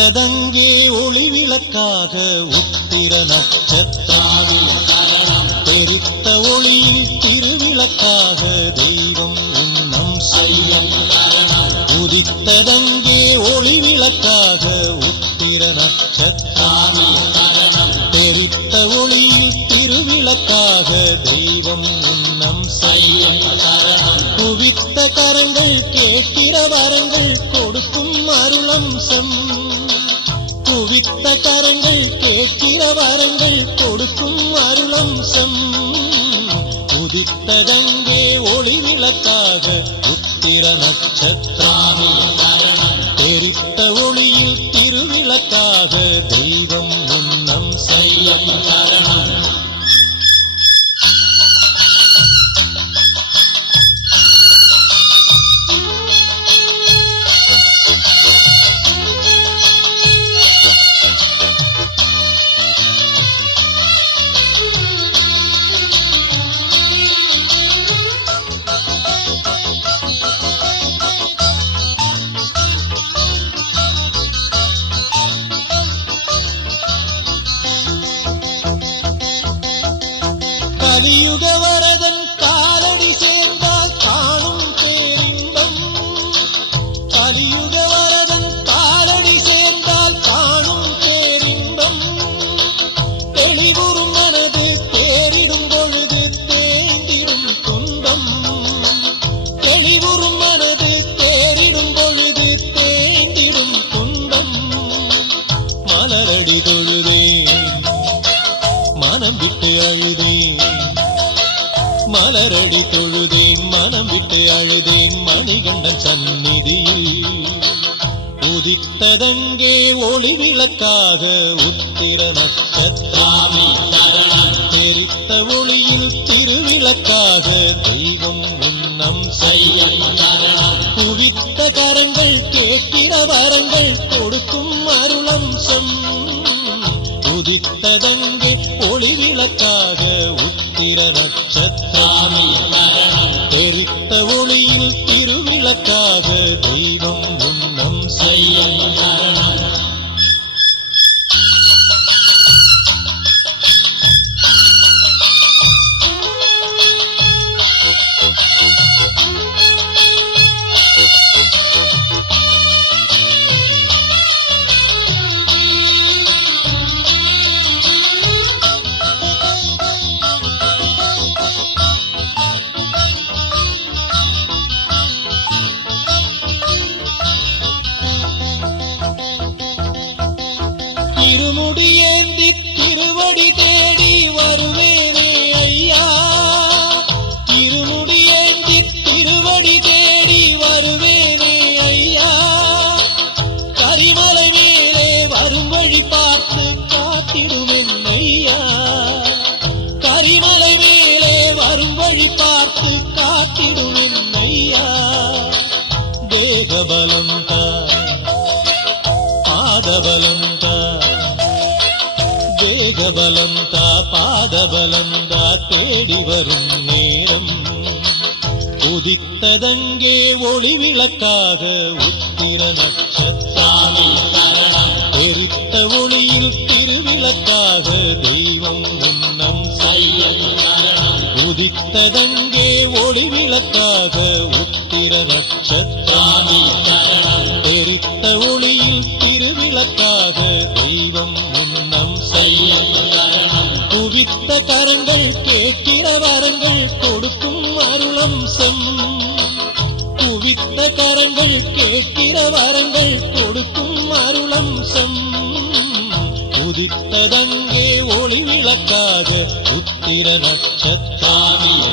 உதித்ததங்கே ஒளி விளக்காக உத்திர நட்சத்திரம் தெரித்த ஒளியில் திருவிளக்காக தெய்வம் உன்னம் செய்யும். உதித்ததங்கே ஒளி விளக்காக உத்திர நட்சத்திரம் தெரித்த ஒளியில் திருவிளக்காக தெய்வம் உன்னம் செய்யும். குவித்த கரங்கள் கேட்கிற வரங்கள் கொடுக்கும் அருளம்சம். குவித்த கரங்கள் கேட்கிற வரங்கள் கொடுக்கும் அருளம்சம். உதித்ததங்கே ஒளி விளக்காக உத்திர நட்சத்திரம் தெரித்த ஒளியில் திருவிளக்காக தெய்வம் உன்னம் செய்யும். கலியுக வரதன் காலடி சேர்ந்தால் காணும் பேரின்பம். கலியுக வரதன் காலடி சேர்ந்தால் காணும் பேரின்பம். தெளிவுறும் மனது தேறிடும் பொழுது தேய்ந்திடும் துன்பம். தெளிவுறும் மனது தேறிடும் பொழுது தேய்ந்திடும் துன்பம். மலரடி தொழுதேன் மனம் விட்டு அழுதேன். மலரடி தொழுதேன் மனம் விட்டு அழுதேன் மணிகண்டன் சந்நிதியில். உதித்ததங்கே ஒளி விளக்காக உத்திர நட்சத்திரம் தெரித்த ஒளியில் திருவிளக்காக தெய்வம் உன்னம் செய்யும். குவித்த கரங்கள் கேட்கிற வரங்கள் கொடுக்கும் அருளம்சம். உதித்ததங்கே ஒளி விளக்காக உத்திர நட்சத்திரம் தெரித்த ஒளியில் திருவிளக்காக தெய்வம் உன்னம் செய்யும். திருமுடியேந்தி திருவடி தேடி வருவேனே ஐயா. திருமுடியேந்தி திருவடி தேடி வருவேனே ஐயா. கரிமலை மேலே வரும் வழி பார்த்து காத்திடுவேன் ஐயா. கரிமலை மேலே வரும் வழி பார்த்து காத்திடுவேன் ஐயா. தேகபலம் தா பாதபலம் தா. தேகபலம் தா பாதபலம் தா தேடி வரும் நேரம். உதித்ததங்கே ஒளி விளக்காக உத்திர நட்சத்திரம் தெரித்த ஒளியில் திருவிளக்காக தெய்வம் உன்னம் செய்யும். உதித்ததங்கே ஒளி விளக்காக உத்திர நட்சத்திரம் தெரித்த ஒளியில் திருவிளக்காக தெய்வம் உன்னம் செய்யும். குவித்த கரங்கள் கேட்கிற வரங்கள் கொடுக்கும் அருளம்சம். குவித்த கரங்கள் கேட்கிற வரங்கள் கொடுக்கும் அருளம்சம். உதித்ததங்கே ஒளி விளக்காக உத்திர நட்சத்திரம்